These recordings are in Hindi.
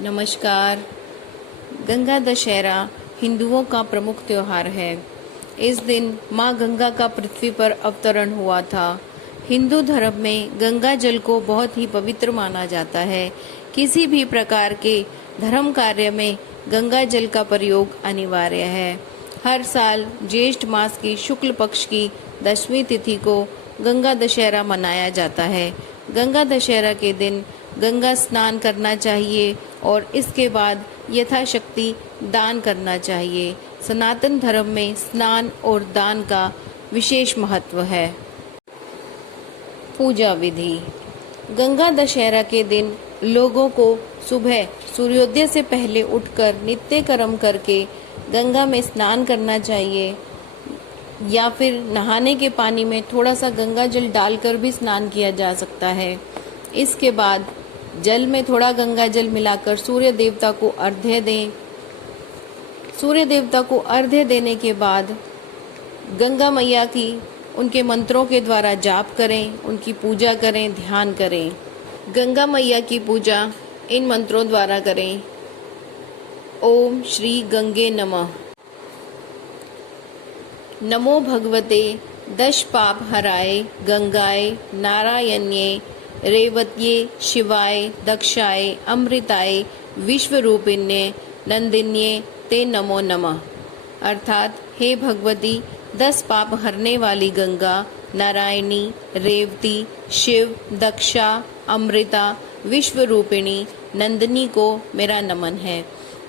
नमस्कार। गंगा दशहरा हिंदुओं का प्रमुख त्योहार है। इस दिन माँ गंगा का पृथ्वी पर अवतरण हुआ था। हिंदू धर्म में गंगा जल को बहुत ही पवित्र माना जाता है। किसी भी प्रकार के धर्म कार्य में गंगा जल का प्रयोग अनिवार्य है। हर साल ज्येष्ठ मास की शुक्ल पक्ष की 10वीं तिथि को गंगा दशहरा मनाया जाता है। गंगा दशहरा के दिन गंगा स्नान करना चाहिए और इसके बाद यथाशक्ति दान करना चाहिए। सनातन धर्म में स्नान और दान का विशेष महत्व है। पूजा विधि। गंगा दशहरा के दिन लोगों को सुबह सूर्योदय से पहले उठकर नित्य कर्म करके गंगा में स्नान करना चाहिए या फिर नहाने के पानी में थोड़ा सा गंगा जल डालकर भी स्नान किया जा सकता है। इसके बाद जल में थोड़ा गंगा जल मिलाकर सूर्य देवता को अर्घ्य दें। सूर्य देवता को अर्घ्य देने के बाद गंगा मैया की उनके मंत्रों के द्वारा जाप करें, उनकी पूजा करें, ध्यान करें। गंगा मैया की पूजा इन मंत्रों द्वारा करें। ओम श्री गंगे नमः। नमो भगवते दश पाप हराय गंगाय नारायण्ये रेवत्ये शिवाय दक्षाय अमृताय विश्वरूपिण्ये नंदिन्ये ते नमो नमः। अर्थात हे भगवती, 10 पाप हरने वाली गंगा, नारायणी, रेवती, शिव, दक्षा, अमृता, विश्वरूपिणी, नंदिनी को मेरा नमन है।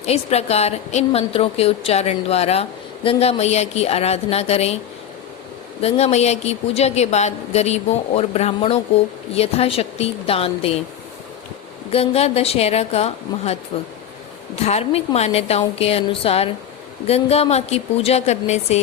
इस प्रकार इन मंत्रों के उच्चारण द्वारा गंगा मैया की आराधना करें। गंगा मैया की पूजा के बाद गरीबों और ब्राह्मणों को यथाशक्ति दान दें। गंगा दशहरा का महत्व। धार्मिक मान्यताओं के अनुसार गंगा माँ की पूजा करने से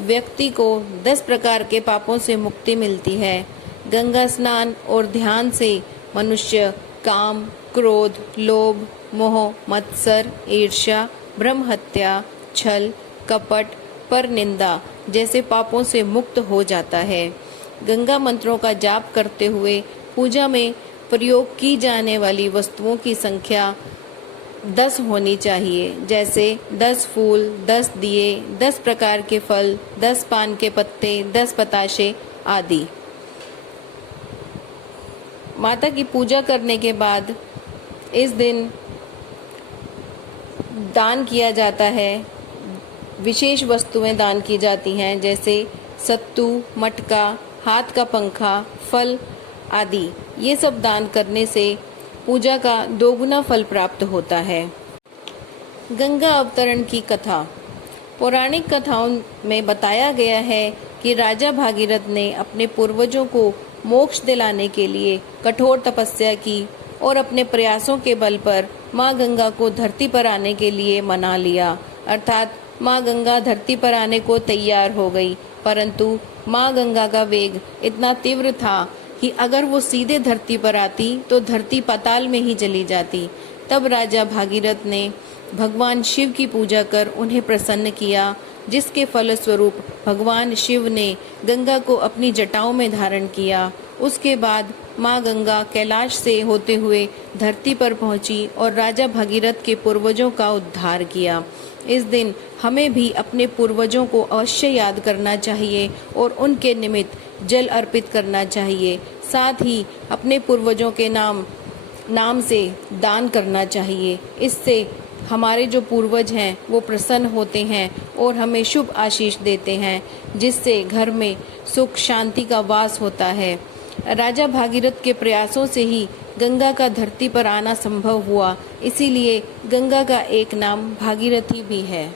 व्यक्ति को 10 प्रकार के पापों से मुक्ति मिलती है। गंगा स्नान और ध्यान से मनुष्य काम, क्रोध, लोभ, मोह, मत्सर, ईर्ष्या, ब्रह्म हत्या, छल, कपट, परनिंदा जैसे पापों से मुक्त हो जाता है। गंगा मंत्रों का जाप करते हुए पूजा में प्रयोग की जाने वाली वस्तुओं की संख्या 10 होनी चाहिए, जैसे 10 फूल, 10 दिए, 10 प्रकार के फल, 10 पान के पत्ते, 10 बताशे आदि। माता की पूजा करने के बाद इस दिन दान किया जाता है। विशेष वस्तुएं दान की जाती हैं, जैसे सत्तू, मटका, हाथ का पंखा, फल आदि। ये सब दान करने से पूजा का दोगुना फल प्राप्त होता है। गंगा अवतरण की कथा। पौराणिक कथाओं में बताया गया है कि राजा भागीरथ ने अपने पूर्वजों को मोक्ष दिलाने के लिए कठोर तपस्या की और अपने प्रयासों के बल पर माँ गंगा को धरती पर आने के लिए मना लिया। अर्थात माँ गंगा धरती पर आने को तैयार हो गई, परंतु माँ गंगा का वेग इतना तीव्र था कि अगर वो सीधे धरती पर आती तो धरती पाताल में ही चली जाती। तब राजा भागीरथ ने भगवान शिव की पूजा कर उन्हें प्रसन्न किया, जिसके फलस्वरूप भगवान शिव ने गंगा को अपनी जटाओं में धारण किया। उसके बाद माँ गंगा कैलाश से होते हुए धरती पर पहुंची और राजा भागीरथ के पूर्वजों का उद्धार किया। इस दिन हमें भी अपने पूर्वजों को अवश्य याद करना चाहिए और उनके निमित्त जल अर्पित करना चाहिए। साथ ही अपने पूर्वजों के नाम से दान करना चाहिए। इससे हमारे जो पूर्वज हैं वो प्रसन्न होते हैं और हमें शुभ आशीष देते हैं, जिससे घर में सुख शांति का वास होता है। राजा भागीरथ के प्रयासों से ही गंगा का धरती पर आना संभव हुआ, इसीलिए गंगा का एक नाम भागीरथी भी है।